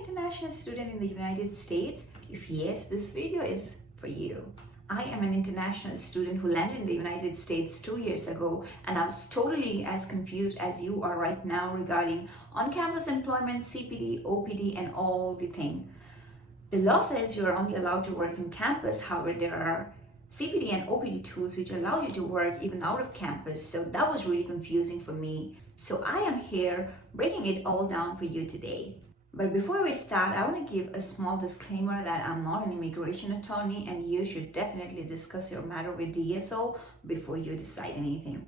international student in the United States? If yes, this video is for you. I am an international student who landed in the United States 2 years ago, and I was totally as confused as you are right now regarding on-campus employment, CPT, OPT, and all the thing. The law says you are only allowed to work on campus. However, there are CPT and OPT tools which allow you to work even out of campus. So that was really confusing for me. So I am here breaking it all down for you today. But before we start, I want to give a small disclaimer that I'm not an immigration attorney and you should definitely discuss your matter with DSO before you decide anything.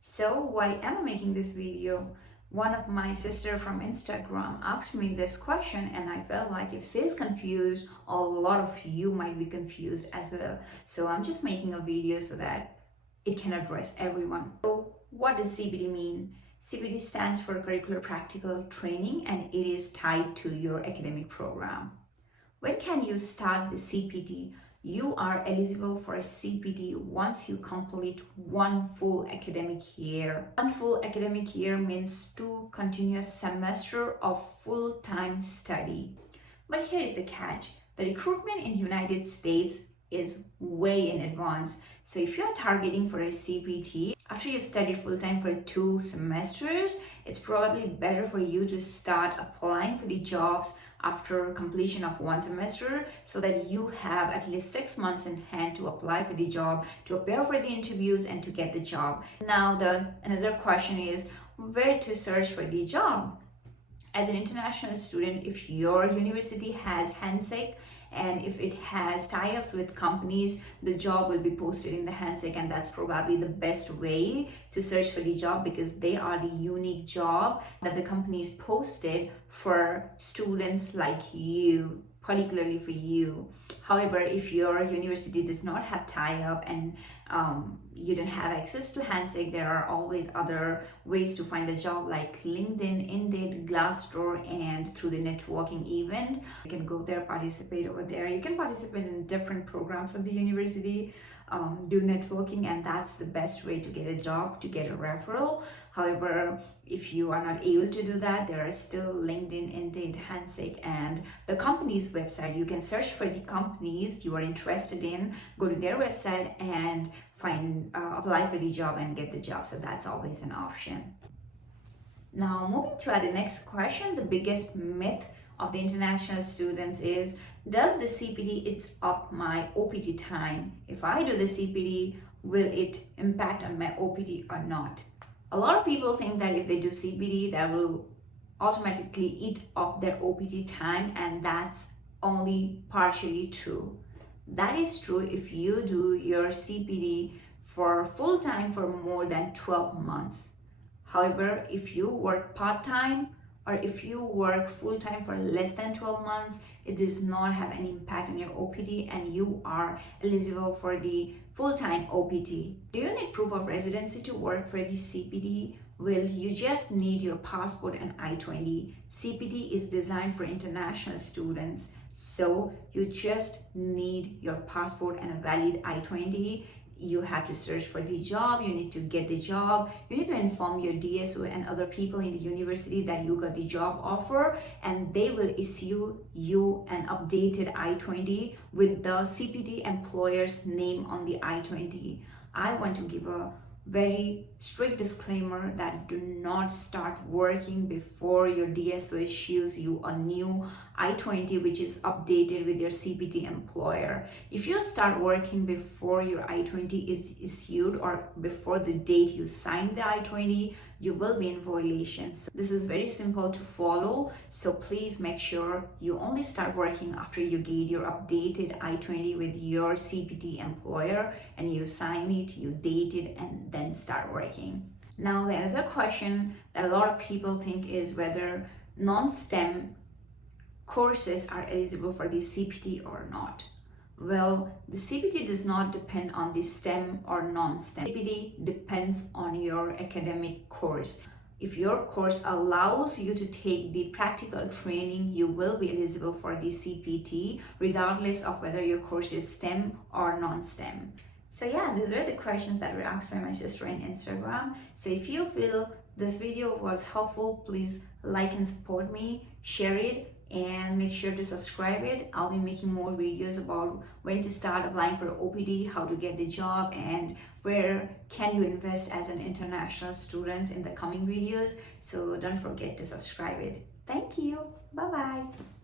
So why am I making this video? One of my sister from Instagram asked me this question and I felt like if she's confused, a lot of you might be confused as well. So I'm just making a video so that it can address everyone. So what does CPT mean? CPT stands for Curricular Practical Training and it is tied to your academic program. When can you start the CPT? You are eligible for a CPT once you complete one full academic year. One full academic year means 2 continuous semesters of full-time study. But here is the catch. The recruitment in the United States is way in advance. So if you are targeting for a CPT, after you've studied full-time for 2 semesters, it's probably better for you to start applying for the jobs after completion of 1 semester so that you have at least 6 months in hand to apply for the job, to appear for the interviews and to get the job. Now another question is where to search for the job. As an international student, if your university has handshake and if it has tie-ups with companies, the job will be posted in the handshake, and that's probably the best way to search for the job because they are the unique job that the companies posted for students like you, particularly for you. However, if your university does not have tie-up and you don't have access to handshake, there are always other ways to find the job like LinkedIn, Indeed, Glassdoor, and through the networking event. You can go there, participate over there. You can participate in different programs of the university, do networking, and that's the best way to get a job, to get a referral. However, if you are not able to do that, there are still LinkedIn, Indeed, handshake, and the company's website. You can search for the companies you are interested in, go to their website and apply for the job and get the job. So that's always an option. Now moving to the next question, the biggest myth of the international students is, does the CPT eats up my OPT time? If I do the CPT, will it impact on my OPT or not? A lot of people think that if they do CPT, that will automatically eat up their OPT time, and that's only partially true. That is true if you do your CPT for full time for more than 12 months. However, if you work part-time or if you work full-time for less than 12 months, it does not have any impact on your OPT and you are eligible for the full-time OPT. Do you need proof of residency to work for the CPT? Well, you just need your passport and I-20. CPT is designed for international students, so you just need your passport and a valid I-20. You have to search for the job, you need to get the job, you need to inform your DSO and other people in the university that you got the job offer, and they will issue you an updated I-20 with the CPT employer's name on the I-20. I want to give a very strict disclaimer that do not start working before your DSO issues you a new I-20 which is updated with your CPT employer. If you start working before your I-20 is issued or before the date you sign the I-20, you will be in violation. So this is very simple to follow, so please make sure you only start working after you get your updated I-20 with your CPT employer and you sign it, you date it, and then start working. Now the other question that a lot of people think is whether non-STEM courses are eligible for the CPT or not. Well, the CPT does not depend on the STEM or non-STEM. CPT depends on your academic course. If your course allows you to take the practical training, you will be eligible for the CPT regardless of whether your course is STEM or non-STEM. So yeah, these were the questions that were asked by my sister on Instagram. So if you feel this video was helpful, please like and support me, share it, and make sure to subscribe it. I'll be making more videos about when to start applying for OPD, how to get the job, and where can you invest as an international student in the coming videos. So don't forget to subscribe it. Thank you. Bye bye.